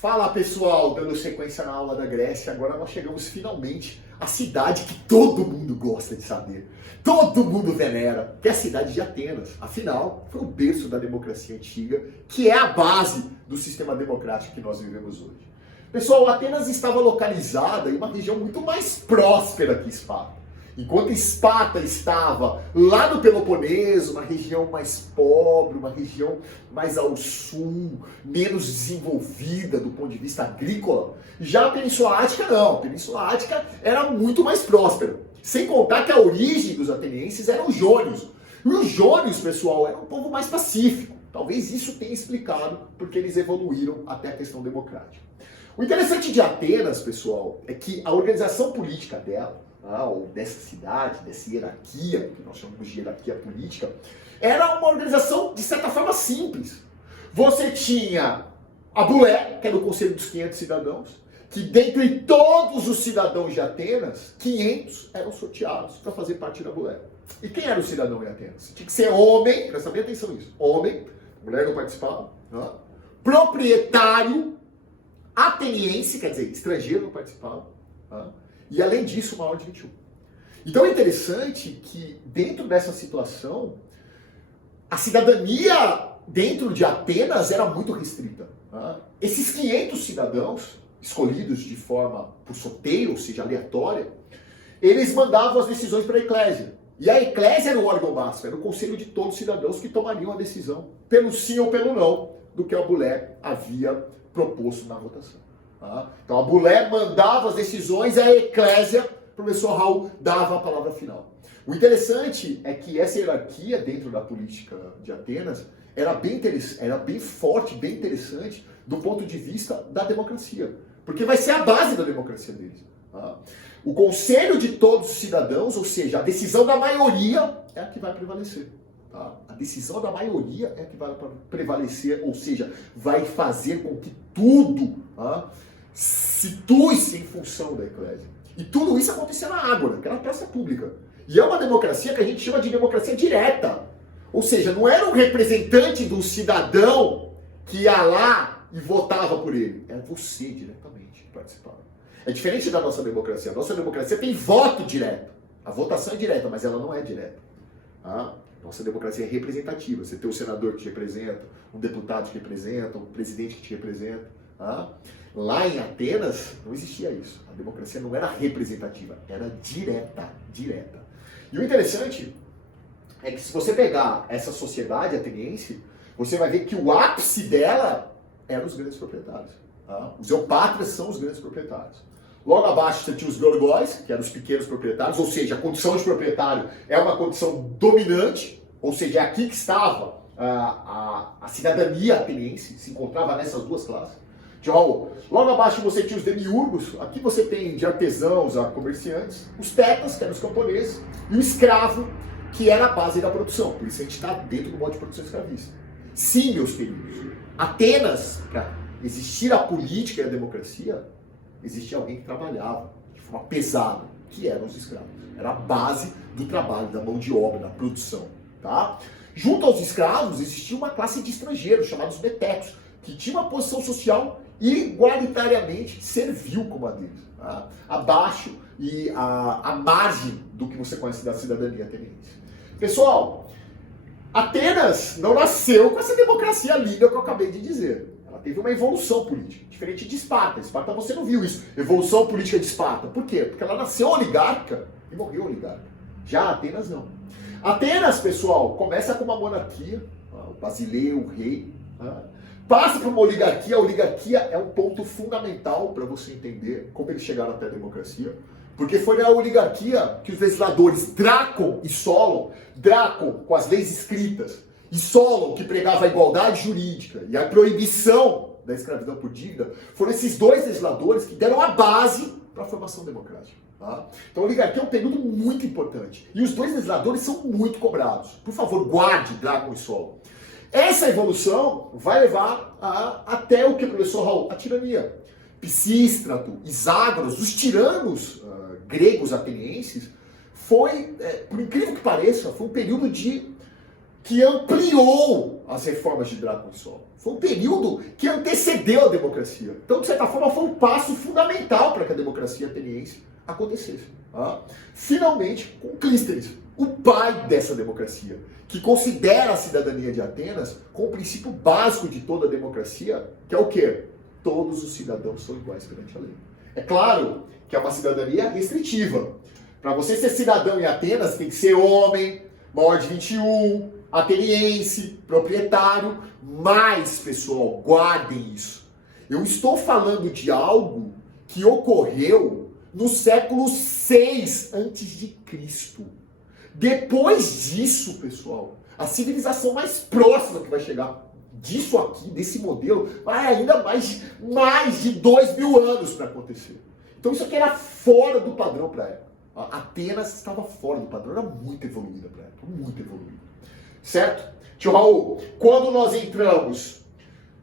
Fala pessoal, dando sequência na aula da Grécia, agora nós chegamos finalmente à cidade que todo mundo gosta de saber, todo mundo venera, que é a cidade de Atenas. Afinal, foi o berço da democracia antiga, que é a base do sistema democrático que nós vivemos hoje. Pessoal, Atenas estava localizada em uma região muito mais próspera que Esparta. Enquanto Esparta estava lá no Peloponeso, uma região mais pobre, uma região mais ao sul, menos desenvolvida do ponto de vista agrícola, já a Península Ática não. A Península Ática era muito mais próspera. Sem contar que a origem dos atenienses eram os jônios. E os jônios, pessoal, eram um povo mais pacífico. Talvez isso tenha explicado porque eles evoluíram até a questão democrática. O interessante de Atenas, pessoal, é que a organização política dela, ou dessa cidade, dessa hierarquia, que nós chamamos de hierarquia política, era uma organização, de certa forma, simples. Você tinha a Bulé, que era o Conselho dos 500 cidadãos, que dentre todos os cidadãos de Atenas, 500 eram sorteados para fazer parte da Bulé. E quem era o cidadão em Atenas? Tinha que ser homem, presta bem atenção nisso, homem, mulher não participava, proprietário, ateniense, quer dizer, estrangeiro não participava, e além disso, maior de 21. Então é interessante que dentro dessa situação, a cidadania dentro de Atenas era muito restrita. Esses 500 cidadãos, escolhidos de forma por sorteio, ou seja, aleatória, eles mandavam as decisões para a Eclésia. E a Eclésia era o órgão máximo, era o conselho de todos os cidadãos que tomariam a decisão, pelo sim ou pelo não, do que a Bulé havia proposto na votação. Então a Bulé mandava as decisões, a Eclésia, o professor Raul dava a palavra final. O interessante é que essa hierarquia dentro da política de Atenas era bem forte, bem interessante do ponto de vista da democracia, porque vai ser a base da democracia deles. O conselho de todos os cidadãos, ou seja, a decisão da maioria é a que vai prevalecer. A decisão da maioria é a que vai prevalecer, ou seja, vai fazer com que tudo situe-se em função da Eclésia. E tudo isso acontecia na Ágora, que era a praça pública. E é uma democracia que a gente chama de democracia direta. Ou seja, não era um representante do cidadão que ia lá e votava por ele. Era você diretamente que participava. É diferente da nossa democracia. A nossa democracia tem voto direto. A votação é direta, mas ela não é direta. Nossa democracia é representativa. Você tem um senador que te representa, um deputado que te representa, um presidente que te representa. Lá em Atenas não existia isso. A democracia não era representativa, era direta. E o interessante é que se você pegar essa sociedade ateniense, você vai ver que o ápice dela eram os grandes proprietários. Os eupátrias são os grandes proprietários. Logo abaixo você tinha os gorgóis, que eram os pequenos proprietários, ou seja, a condição de proprietário é uma condição dominante, ou seja, é aqui que estava a cidadania ateniense, se encontrava nessas duas classes. Logo abaixo você tinha os demiurgos, aqui você tem de artesãos a comerciantes, os tetas, que eram os camponeses, e o escravo, que era a base da produção. Por isso a gente está dentro do modo de produção escravista. Sim, meus queridos, Atenas, para existir a política e a democracia, existia alguém que trabalhava de forma pesada, que eram os escravos. Era a base do trabalho, da mão de obra, da produção. Junto aos escravos existia uma classe de estrangeiros, chamados betecos, que tinha uma posição social igualitariamente servil como a deles, abaixo e à margem do que você conhece da cidadania ateniense. Pessoal, Atenas não nasceu com essa democracia linda que eu acabei de dizer. Ela teve uma evolução política, diferente de Esparta. Esparta você não viu isso, evolução política de Esparta. Por quê? Porque ela nasceu oligarca e morreu oligarca. Já Atenas não. Atenas, pessoal, começa com uma monarquia, o basileio, o rei, passa para uma oligarquia. A oligarquia é um ponto fundamental para você entender como eles chegaram até a democracia. Porque foi na oligarquia que os legisladores Drácon e Solon, Drácon com as leis escritas, e Solon que pregava a igualdade jurídica e a proibição da escravidão por dívida, foram esses dois legisladores que deram a base para a formação democrática. Então a oligarquia é um período muito importante. E os dois legisladores são muito cobrados. Por favor, guarde Drácon e Solon. Essa evolução vai levar até o que o professor Raul, a tirania. Pisístrato, Iságoras, os tiranos gregos atenienses, foi, por incrível que pareça, foi um período que ampliou as reformas de Drácula e Sol. Foi um período que antecedeu a democracia. Então, de certa forma, foi um passo fundamental para que a democracia ateniense acontecesse. Tá? Finalmente, com Clístenes, o pai dessa democracia, que considera a cidadania de Atenas como o princípio básico de toda a democracia, que é o quê? Todos os cidadãos são iguais perante a lei. É claro que é uma cidadania restritiva. Para você ser cidadão em Atenas, tem que ser homem, maior de 21, ateniense, proprietário. Mas, pessoal, guardem isso. Eu estou falando de algo que ocorreu no século 6 a.C. Depois disso, pessoal, a civilização mais próxima que vai chegar disso aqui, desse modelo, vai ainda mais de 2.000 anos para acontecer. Então isso aqui era fora do padrão para a época. Atenas estava fora do padrão, era muito evoluída para a época, muito evoluída. Certo? Tio Raul, quando nós entramos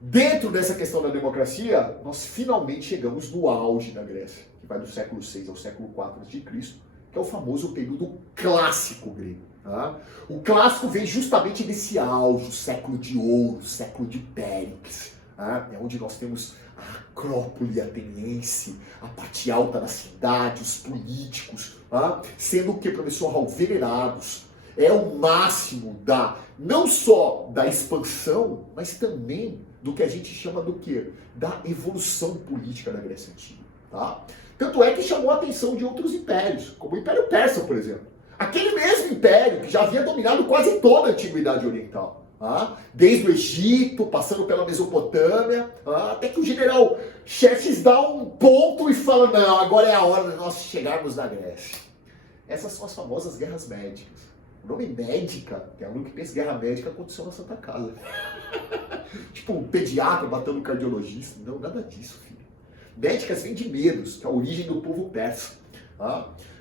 dentro dessa questão da democracia, nós finalmente chegamos no auge da Grécia, que vai do século 6 ao século 4 a.C., que é o famoso período clássico grego. Tá? O clássico vem justamente desse auge, o século de ouro, o século de Péricles. Tá? É onde nós temos a Acrópole ateniense, a parte alta da cidade, os políticos, tá? Sendo o que, professor Raul, venerados. É o máximo não só da expansão, mas também do que a gente chama do quê? Da evolução política da Grécia Antiga. Tá? Tanto é que chamou a atenção de outros impérios, como o Império Persa, por exemplo. Aquele mesmo império que já havia dominado quase toda a Antiguidade Oriental. Desde o Egito, passando pela Mesopotâmia, até que o general Xerxes dá um ponto e fala, não, agora é a hora de nós chegarmos na Grécia. Essas são as famosas guerras médicas. O nome médica, que é um que pensa guerra médica, aconteceu na Santa Casa. Tipo um pediatra batendo um cardiologista. Não, nada disso, filho. Médicas vêm de medos, que é a origem do povo persa.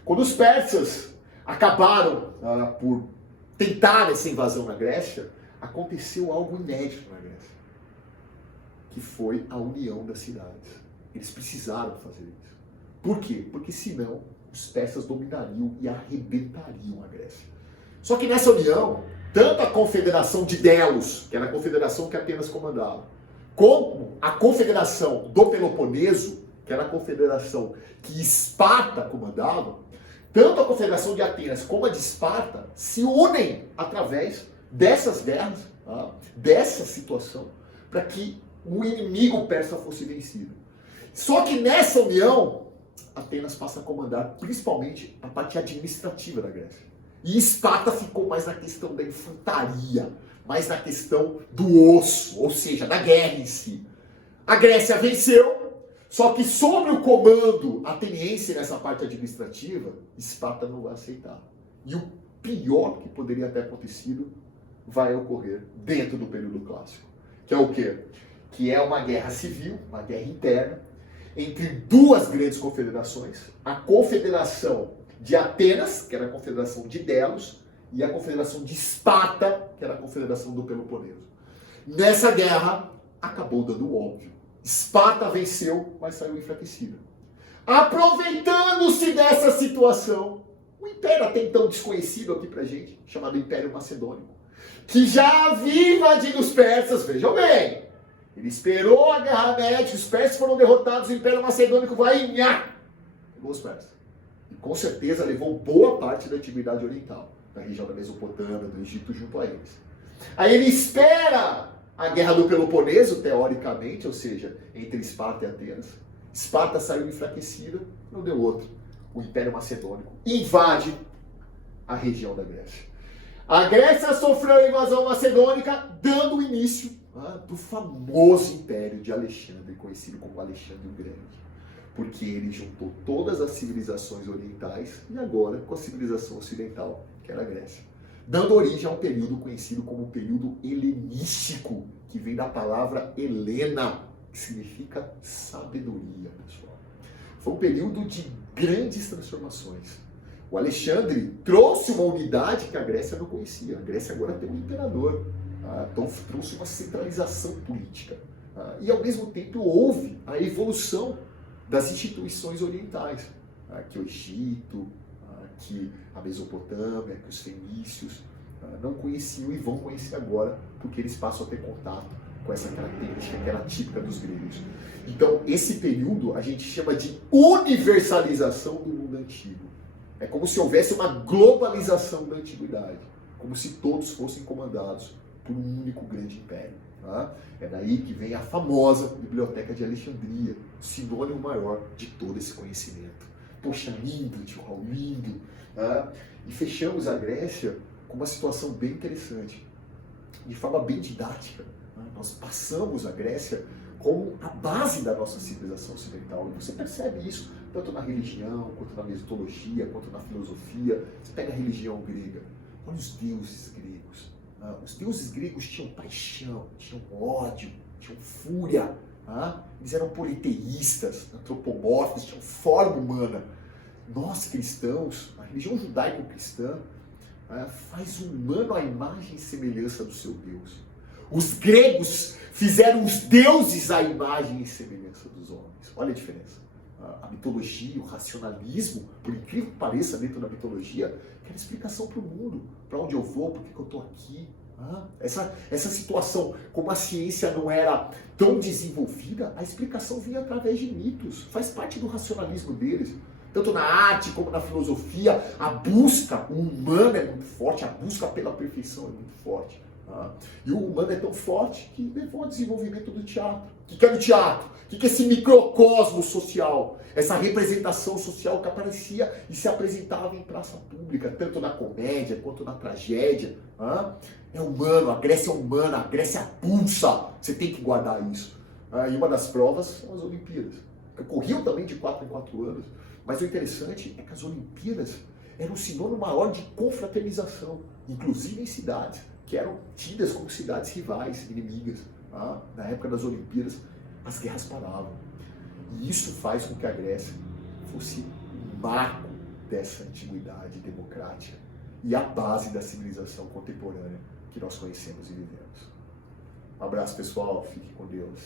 Quando os persas acabaram por tentar essa invasão na Grécia, aconteceu algo inédito na Grécia, que foi a união das cidades. Eles precisaram fazer isso. Por quê? Porque senão os persas dominariam e arrebentariam a Grécia. Só que nessa união, tanto a confederação de Delos, que era a confederação que Atenas comandava, como a confederação do Peloponeso, que era a confederação que Esparta comandava, tanto a confederação de Atenas como a de Esparta se unem através dessas guerras, dessa situação, para que o inimigo persa fosse vencido. Só que nessa união, Atenas passa a comandar principalmente a parte administrativa da Grécia. E Esparta ficou mais na questão da infantaria, mais na questão do osso, ou seja, da guerra em si. A Grécia venceu, só que sob o comando ateniense nessa parte administrativa, Esparta não vai aceitar. E o pior que poderia ter acontecido vai ocorrer dentro do período clássico. Que é o quê? Que é uma guerra civil, uma guerra interna, entre duas grandes confederações, a Confederação de Atenas, que era a Confederação de Delos, e a Confederação de Esparta, que era a Confederação do Peloponeso. Nessa guerra, acabou dando óbvio. Esparta venceu, mas saiu enfraquecida. Aproveitando-se dessa situação, o império até então desconhecido aqui pra gente, chamado Império Macedônico, que já havia invadido os persas, vejam bem, ele esperou a Guerra Média, os persas foram derrotados, o Império Macedônico vai e pegou os persas. E com certeza levou boa parte da Antiguidade Oriental, da região da Mesopotâmia, do Egito, junto a eles. Aí ele espera a Guerra do Peloponeso, teoricamente, ou seja, entre Esparta e Atenas. Esparta saiu enfraquecida, não deu outro. O Império Macedônico invade a região da Grécia. A Grécia sofreu a invasão macedônica, dando início do famoso Império de Alexandre, conhecido como Alexandre o Grande. Porque ele juntou todas as civilizações orientais e agora com a civilização ocidental, que era a Grécia. Dando origem a um período conhecido como período helenístico, que vem da palavra Helena, que significa sabedoria, pessoal. Foi um período de grandes transformações. O Alexandre trouxe uma unidade que a Grécia não conhecia. A Grécia agora tem um imperador. Então trouxe uma centralização política. E ao mesmo tempo houve a evolução das instituições orientais. Que o Egito, que a Mesopotâmia, que os fenícios. não conheciam e vão conhecer agora, porque eles passam a ter contato com essa característica que era típica dos gregos. Então, esse período a gente chama de universalização do mundo antigo. É como se houvesse uma globalização da antiguidade, como se todos fossem comandados por um único grande império. Tá? É daí que vem a famosa Biblioteca de Alexandria, sinônimo maior de todo esse conhecimento. Poxa, lindo, tio Raul, lindo. Tá? E fechamos a Grécia com uma situação bem interessante, de forma bem didática. Tá? Nós passamos a Grécia como a base da nossa civilização ocidental. E você percebe isso tanto na religião, quanto na mitologia, quanto na filosofia. Você pega a religião grega, olha os deuses gregos. Os deuses gregos tinham paixão, tinham ódio, tinham fúria. Eles eram politeístas, antropomórficos, tinham forma humana. Nós cristãos, a religião judaico-cristã, faz humano a imagem e semelhança do seu Deus. Os gregos fizeram os deuses à imagem e semelhança dos homens. Olha a diferença. A mitologia, o racionalismo, por incrível que pareça dentro da mitologia, quer explicação para o mundo, para onde eu vou, por que eu estou aqui. Essa situação, como a ciência não era tão desenvolvida, a explicação vinha através de mitos, faz parte do racionalismo deles. Tanto na arte como na filosofia, a busca, o humano é muito forte, a busca pela perfeição é muito forte. E o humano é tão forte que levou ao desenvolvimento do teatro. O que é o teatro? O que é esse microcosmo social? Essa representação social que aparecia e se apresentava em praça pública, tanto na comédia quanto na tragédia. É humano, a Grécia é humana, a Grécia pulsa. Você tem que guardar isso. E uma das provas são as Olimpíadas, que ocorriam também de 4 em 4 anos. Mas o interessante é que as Olimpíadas eram um sinônimo maior de confraternização, inclusive em cidades que eram tidas como cidades rivais, inimigas. Na época das Olimpíadas, as guerras paravam. E isso faz com que a Grécia fosse um marco dessa antiguidade democrática e a base da civilização contemporânea que nós conhecemos e vivemos. Um abraço, pessoal. Fique com Deus.